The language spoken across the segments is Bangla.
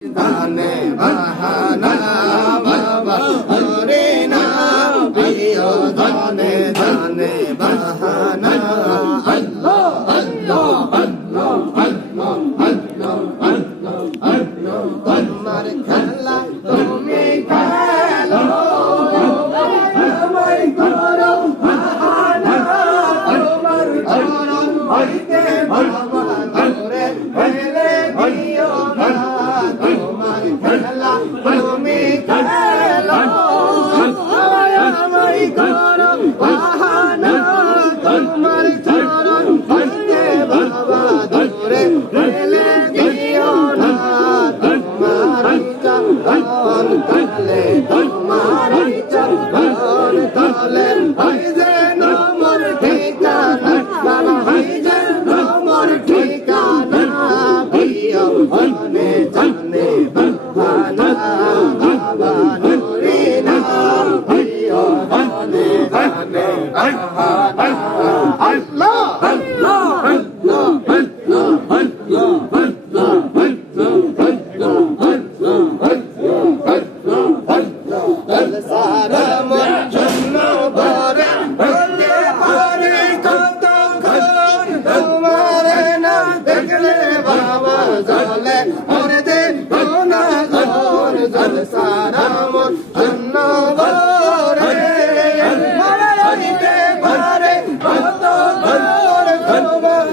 জানে বাহানা বাবা হরে না প্রিয় জানে জানে বাহানা আল্লাহ আল্লাহ আল্লাহ আল্লাহ আল্লাহ আল্লাহ আল্লাহ তোমার খেলা তুমি খেলো আমায় করো বাহানা তোমার চরণ হইতে বাবা ধরে ফেলে দিও না তোমার খেলা তুমি খেলো আমায় করো বাহানা তোমার চরণ হইতে বাবা ধরে ফেলে দিও না তোমার চরণ তলে তোমার চরণ তলে হয় যেন মোর ঠিকানা বাবা হয় যেন মোর ঠিকানা প্রিয় জানে জানে বাহানা বাবা নুরি না প্রিয় জানে জানে বাহানা আল্লাহ আল্লাহ আল্লাহ আল্লাহ আল্লাহ আল্লাহ সারা মন জন্য ভরে বলতে পারে কতক্ষণ তোমার না দেখলে বাবা জলে ওরে দেখো না ঘর জল সারা মন জন্য ভরে বলতে পারে কতক্ষণ তোমার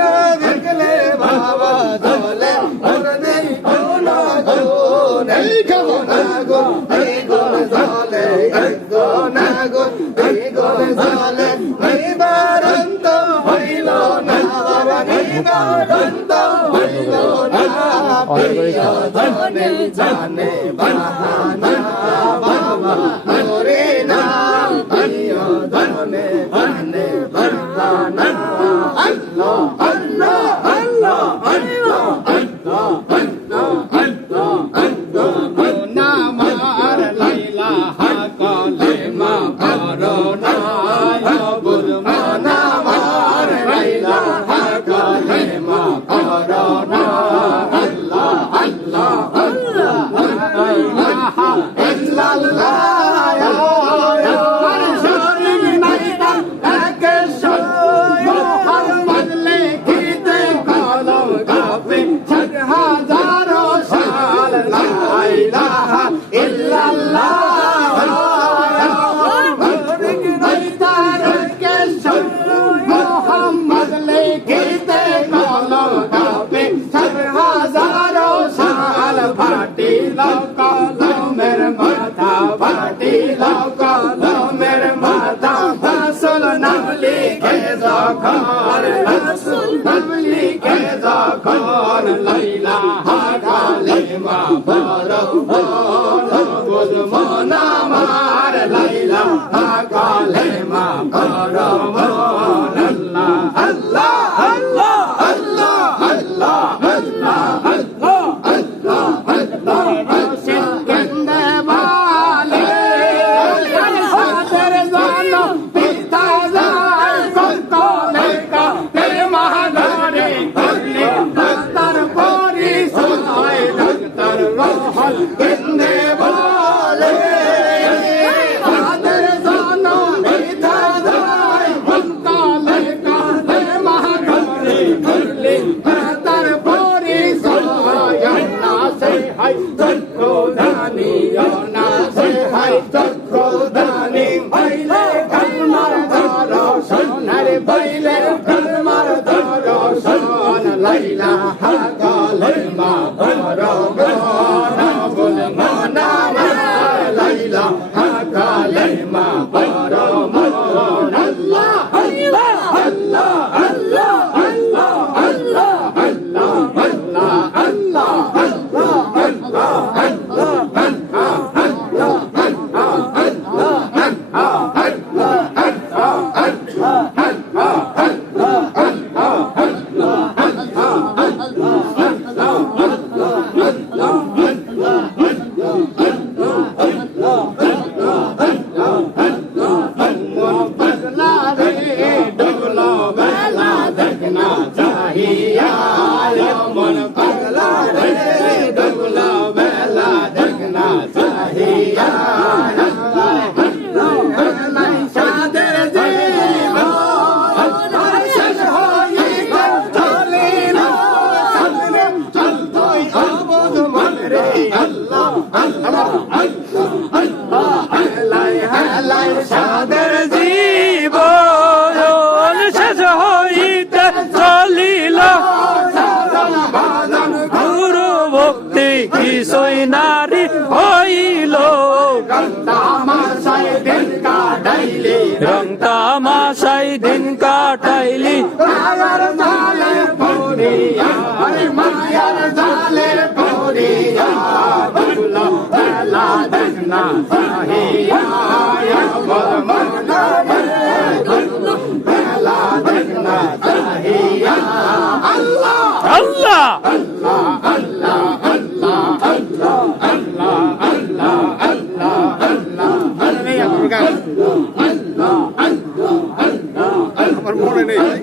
না দেখলে বাবা জলে ওরে দেখো না ঘর এই খবর গো এই গোল জলে এই গোনা গো এই গোল জলে নিবারন্ত হইল না বাবা নিবারন্ত হইল না প্রিয় জানে জানে বাহানা বাবা ওরে না প্রিয় জানে জানে বাহানা আল্লাহ আল্লাহ আল্লাহ আল্লাহ আল্লাহ আল্লাহ আল্লাহ আল্লাহ না মার লাইলা হাকলে মা করোনা বুল মানা মার লাইলা হাকলে মা করোনা আল্লাহ আল্লাহ আল্লাহ লা ইলাহা ইল্লাল্লাহ লাইলা হাকালে মা বড় বুঝ মনা মার লাইলা হাকালে মা বড় আল্লাহ আল্লাহ আল্লাহ আল্লাহ আল্লাহ আল্লাহ আল্লাহ আল্লাহ আল্লাহ সিকন্দে বালে হাতের জানো পিতা যায় কতলে কা তে মহাধারে করলে দস্তার পরি সোনায় দস্তার রহল কিন্দে বালে হাতের জানো পিতা যায় কতলে কা তে মহাধারে করলে দস্তার পরি সোনায় না সে হাই চক্র দানি না সে হাই চক্র দানি বাইলে কলমার ধরো সোনার বাইলে কলমার ধরো সোন লাইলা হাকালে মা বড় না বল মনা মা লাইলা হাকালে মা বড় আল্লাহ আল্লাহ আল্লাহ আল্লাহ আল্লাহ আল্লাহ আল্লাহ আল্লাহ আল্লাহ আল্লাহ আল্লাহ আল্লাহ চাহিয়া সাদের জীবন শেষ হইতে চলিল সামনে চলতই আবদ মন রে আল্লাহ আল্লাহ আল্লাহ হেলাই হেলাই সাদের জীবন শেষ হইতে চলিল গুরু ভক্তি কিছুই নারী হইল রং তামাশাই দিন কাটাইলি মায়ার জালে পড়িয়া মায়ার জালে পড়িয়া দুলা বেলা দেখনা চাহিয়া বল মনা দুলা বেলা দেখনা চাহিয়া আল্লাহ আল্লাহ আল্লাহ আল্লাহ আল্লাহ আল্লাহ আল্লাহ আল্লাহ আল্লাহ আল্লাহ আমার মনে নেই ভাই